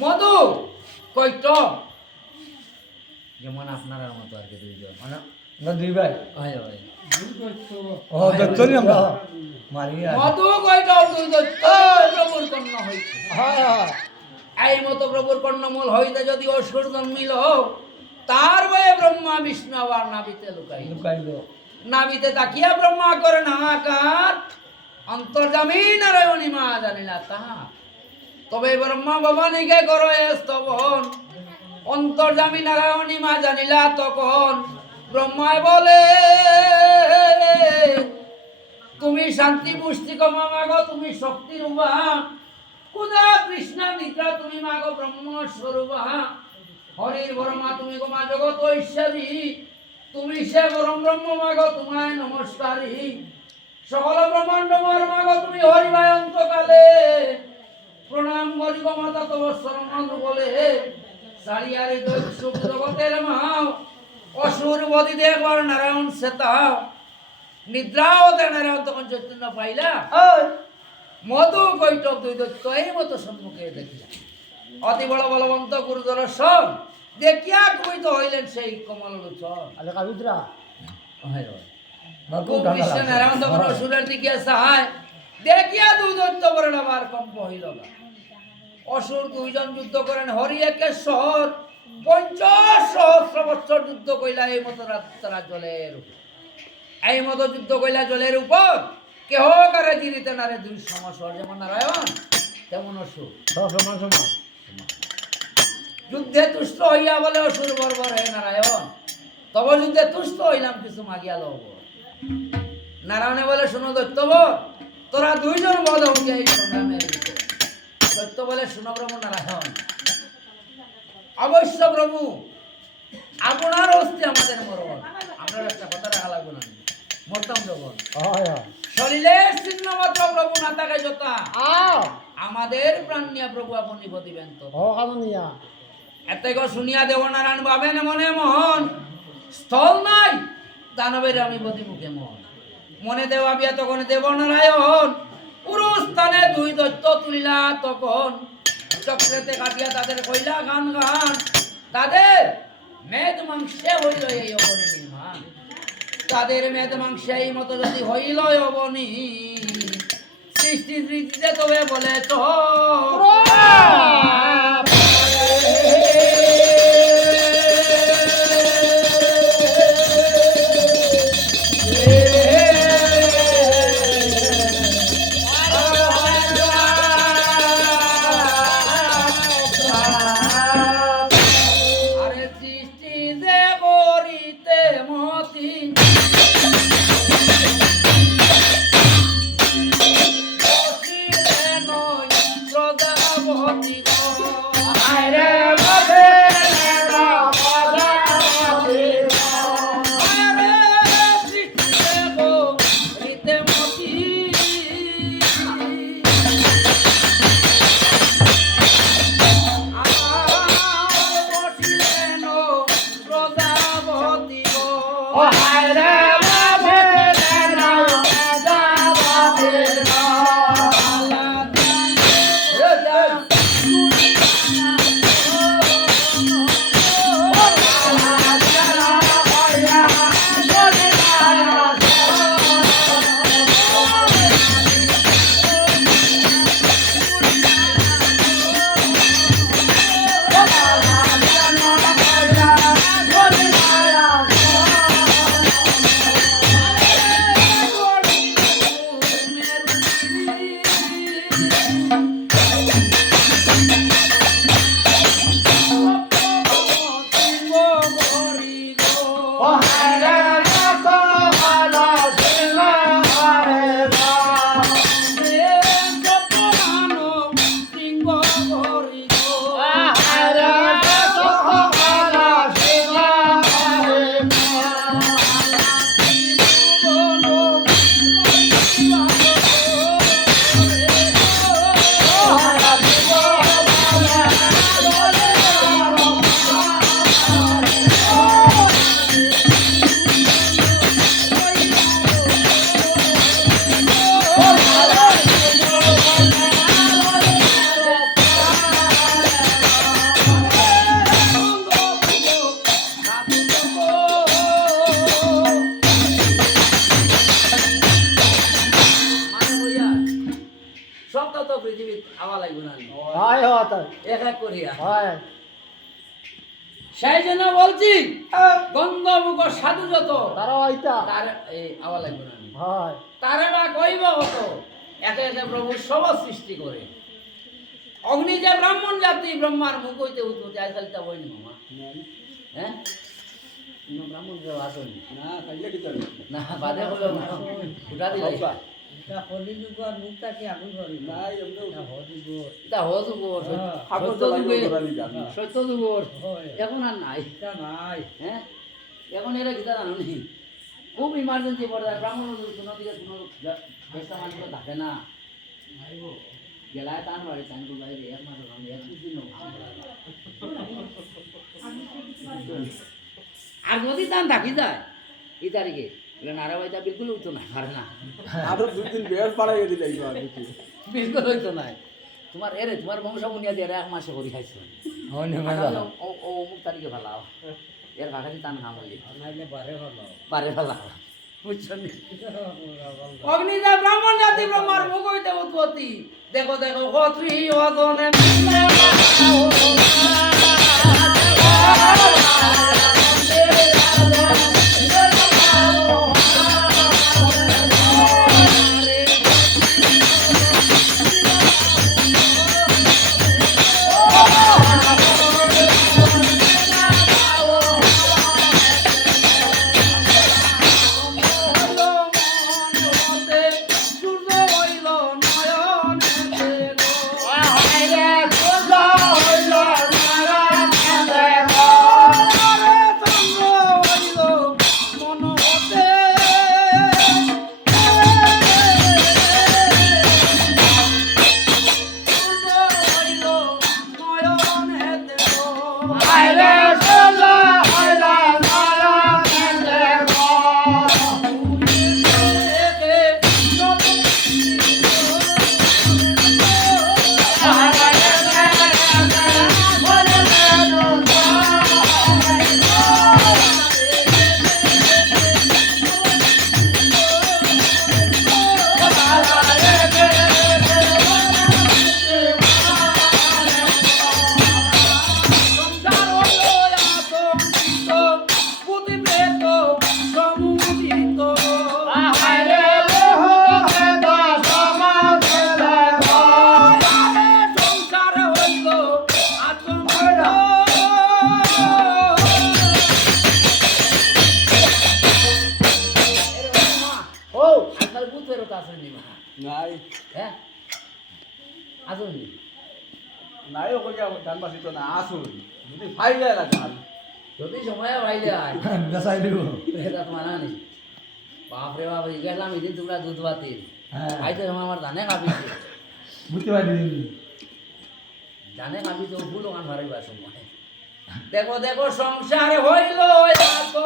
মধু কৈটব যেমন আপনার মতো আর কি দুইজন আমরা দুই ভাই হয় হয় ও দত্তনি আমরা মারিয়া মধু কৈটব দুই দৈত্য প্রভুর কন্যা হইছে হ্যাঁ এই মতো প্রভুর কন্যামূল হইতে যদি অসুর জন্মিল তার বয়ে ব্রহ্মা বিষ্ণু আবার নাবিতে লুকাইল লুকাইল নাবিতে তাকিয়া ব্রহ্মা করে হাহাকার অন্তর্যামী নারায়ণী মা জানিলা তাহা তবে ব্রহ্মা ভবানীকে করো স্তবন অন্তর্যামী নারায়ণী মা জানিলা তখন ব্রহ্মায় বলে তুমি শান্তি পুষ্টি কমা মাগো তুমি শক্তি রূপা কুদা কৃষ্ণা নিদ্রা তুমি মাগো ব্রহ্ম স্বরূপা হরির ব্রহ্মা তুমি গোমা জগত ঐশ্বরী তুমি সে পরম ব্রহ্ম মাগো তোমায় নমস্কারী সকল ব্রহ্মাণ্ড মার মাগো তুমি হরিমায় অন্তকালে প্রণাম করি গো মাতা তব শরণ বলে সারিয়ারি দৈত্য জগতের মাও অসুর বদি দেখবার নারায়ণ সেতা নিদ্রাও দে নারায়ণ তখন চৈতন্য পাইলা মধু কৈটব দুই দৈত্য এই মতো সম্মুখে দেখিলা অতি বড় বলবন্ত গুরু দর্শন দেখিয়া কুমিত হইলেন সেই কমল লোচন আলে কাবিদ্রা কৃষ্ণ নারায়ণ তখন অসুরের দিকে সাহায় দেখিয়া দুই দৈত্য করেন আবার কম্প হইল না অসুর দুইজন যুদ্ধ করেন হরি একেশ্বর 50 সহস্র বৎসর যুদ্ধ কইলা এই মতো তারা জলের এই মতো যুদ্ধ কইলা জলের উপর কেহ কারে জিরিতে নারে দুই সমস্বর যেমন নারায়ণ তেমন অসুর সমান সমান যুদ্ধে তুষ্ট হইয়া বলে অসুর বর্বর হে নারায়ণ তব যুদ্ধে তুষ্ট হইলাম কিছু মাগিয়া লব নারায়ণে বলে শুনো দৈত্যবর তোরা দুইজন বধ হইয়া এই সংগ্রামের ভিতরে দৈত্য বলে শুনো প্রভু নারায়ণ অবশ্য প্রভু আপনার হস্তে আমাদের মরণ আপনার একটা কথা রাখা লাগবে না মরতাম যখন শরীরের চিহ্ন মাত্র প্রভু না থাকে যথা আমাদের প্রাণ নিয়া প্রভু আপনি দিবেন তো এতে শুনিয়া দেবনারায়ণ ভাবেন মনে মোহন স্থল নাই দানবের আমি বদি মুখে মোহন মনে দেওয়াবিয়া তখন দেবনারায়ণ পুরো স্থানে দুই দৈত্য তুলিলা তখন চক্রেতে কাটিয়া তাদের কইলা গান গান তাদের মেদ মাংসে হইল এই অবনী নির্মাণ তাদের মেদ মাংসে এই মতো যদি হইল অবনী সৃষ্টি সৃষ্টিতে তবে বলে তো নি হয় হয় এক এক করিয়া হয় সেই জন্য বলছি গন্ধমুখ সাধু যত তারা হইতা তার এই আওয়া লাগবে না নি। হয় তারে বা কইব হতো একে একে প্রভু সব সৃষ্টি করে অগ্নি যে ব্রাহ্মণ জাতি ব্রহ্মার মুখ হইতে উৎপত্তি আজকাল তা বইনি মামা হ্যাঁ কোনো ব্রাহ্মণ কেউ আসেনি না খাইলে কি করবে না বাদে হলো না ফুটা দিলাই এটা কলিযুগ আর মুক্তাকে আগুন ধরি না এমনি এটা হদিগ এটা হতো গো ঠাকুর সত্য তো যুগে লাগিয়ে ধরালি জানি সত্য যুগর হয় এখন আর নাই এটা নাই হ্যাঁ এখন এরা গীতা জানো নি খুব ইমার্জেন্সি পড়ে যায় ব্রাহ্মণ কোনো দিকে কোনো ব্যবসা মানুষ থাকে না গেলায় টান বাড়ি টান করে বাইরে এক মাস আমি এক দিন আর যদি টান থাকি যায় এই তারিখে এগুলো নারাবাইটা বিলকুল হইতো না পারে না আরো 2 দিন বেশ বাড়াই দিলে এইবার দেখি বিলকুল হইতো না তোমার এরে তোমার বংশ বুনিয়া দিয়ে এক মাসে করি খাইছো হনি ও অমুক তারিখে ভালাও এর ভাগাতি টান খাম হইলে নাইলে বারে হলো পারে ভালাও বুঝছেন অগ্নিদেব ব্রাহ্মণ জাতি ব্রহ্মার মুখ হইতে উৎপত্তি দেখো দেখো কত্রী অদনে নাই হ্যাঁ আসুন নাই ও কইয়া ধান বাসি তো না আসুন যদি ফাইলে লাগাল যদি সময় বাইলে আয় বেসাই দিব এটা তোমার আনি বাপরে বাপ গেলাম এদিন তোমরা দুধ বাতি হ্যাঁ খাইতে সময় আমার জানে কাঁপিছে বুঝতে পারি জানে কাঁপি তো ভুল ওখান ভারিবার সময় দেখো দেখো সংসার হইল এত